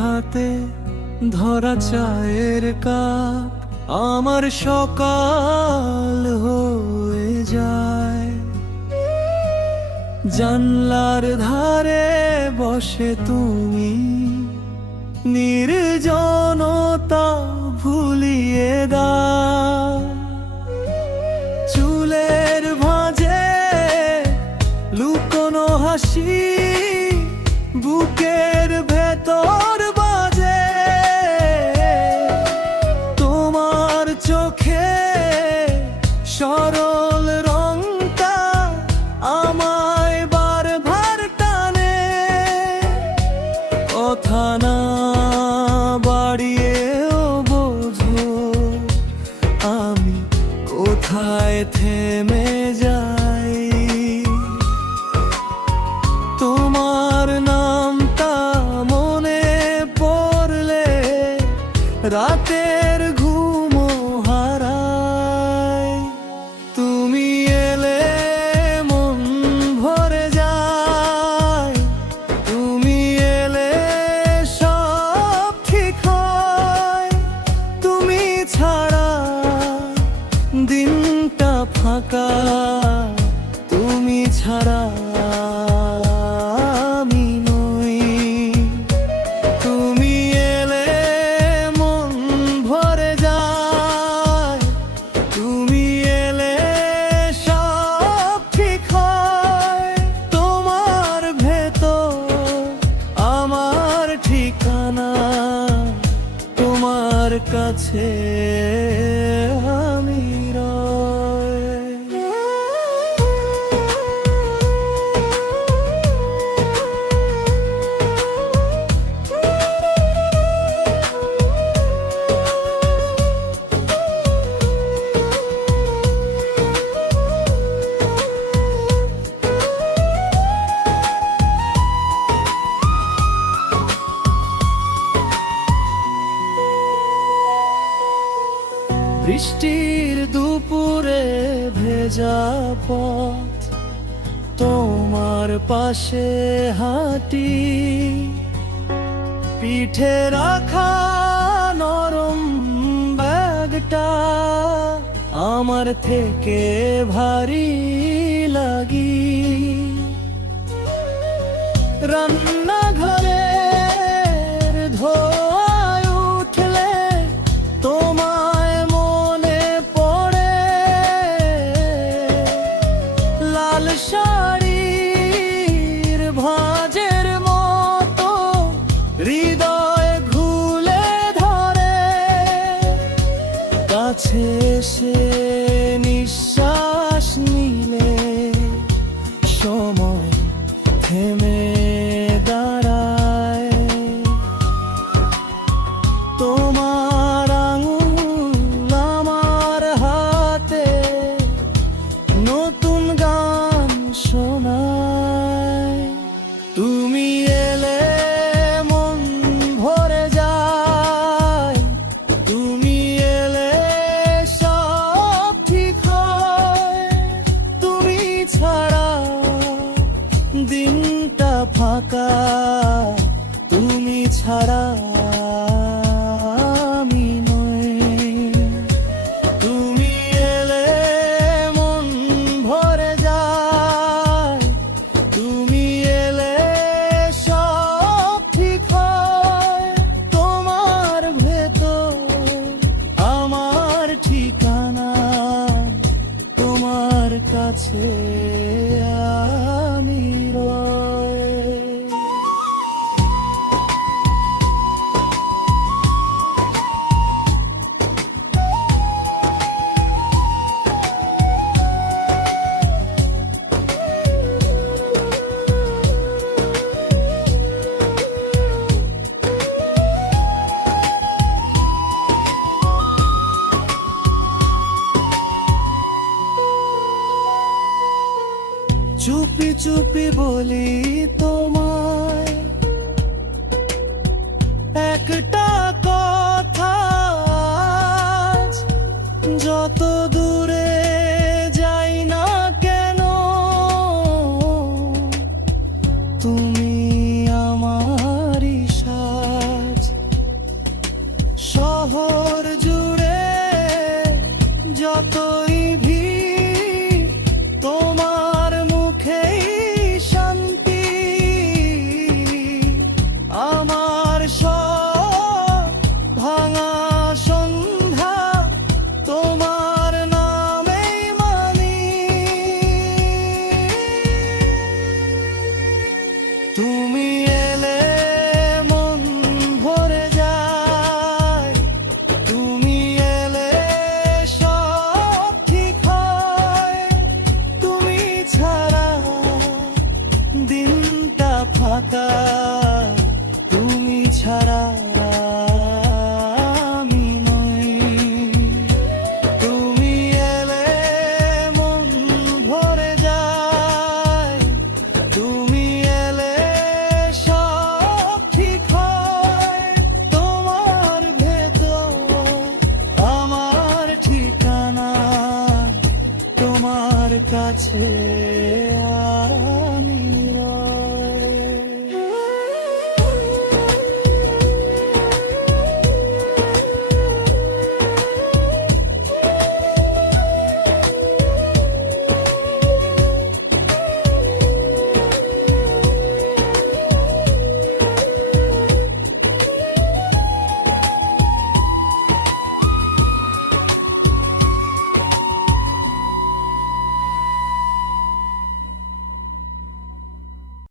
হাতে ধরা চায়ের কাপ আমার সকাল হয়ে যায়। জানলার ধারে বসে তুমি নির্জনতা ভুলিয়ে দাও। চুলের ভাঁজে লুকোনো হাসি বুকের ভেতর বাজে। তোমার চোখে সরল রংটা আমায় বারবার টানে। কথা না বাড়িয়েও বোঝো আমি কোথায় থেমে যাই। তোমার নামটা মনে পড়লে রাতের ঘুমও হারায়। তুমি এলে মন ভরে যায়, তুমি এলে সব ঠিক হয়। তুমি ছাড়া দিনটা ফাঁকা, তুমি ছাড়া আমি নই। তুমি এলে মন ভরে যায়, তুমি এলে সব ঠিক হয়। তোমার ভেতর আমার ঠিকানা, তোমার কাছে আমি রই। বৃষ্টির দুপুরে ভেজা পথ তোমার পাশে হাঁটি। পিঠে রাখা নরম ব্যাগটা আমার থেকে ভারী লাগি। রান্নাঘরের ধোঁয়ায় উঠলে তোমায় মনে পড়ে। লাল শাড়ির ভাঁজের মতো হৃদয় ঘুলে ধরে। কাছে এসে নিঃশ্বাস নিলে সময় থেমে দাঁড়ায়। তোমার আঙুল আমার হাতে নতুন গান শোনায়। তুমি এলে মন ভরে যায়, তুমি এলে সব ঠিক হয়। তুমি ছাড়া দিনটা ফাঁকা, তুমি ছাড়া আমি নই। তুমি এলে মন ভরে যায়, তুমি এলে সব ঠিক হয়। তোমার ভেতর আমার ঠিকানা, তোমার কাছে আমি রই। চুপি চুপি বলি তোমায় একটা কথা, যত দূরে যাই না কেন তুমি আমার ইশারা।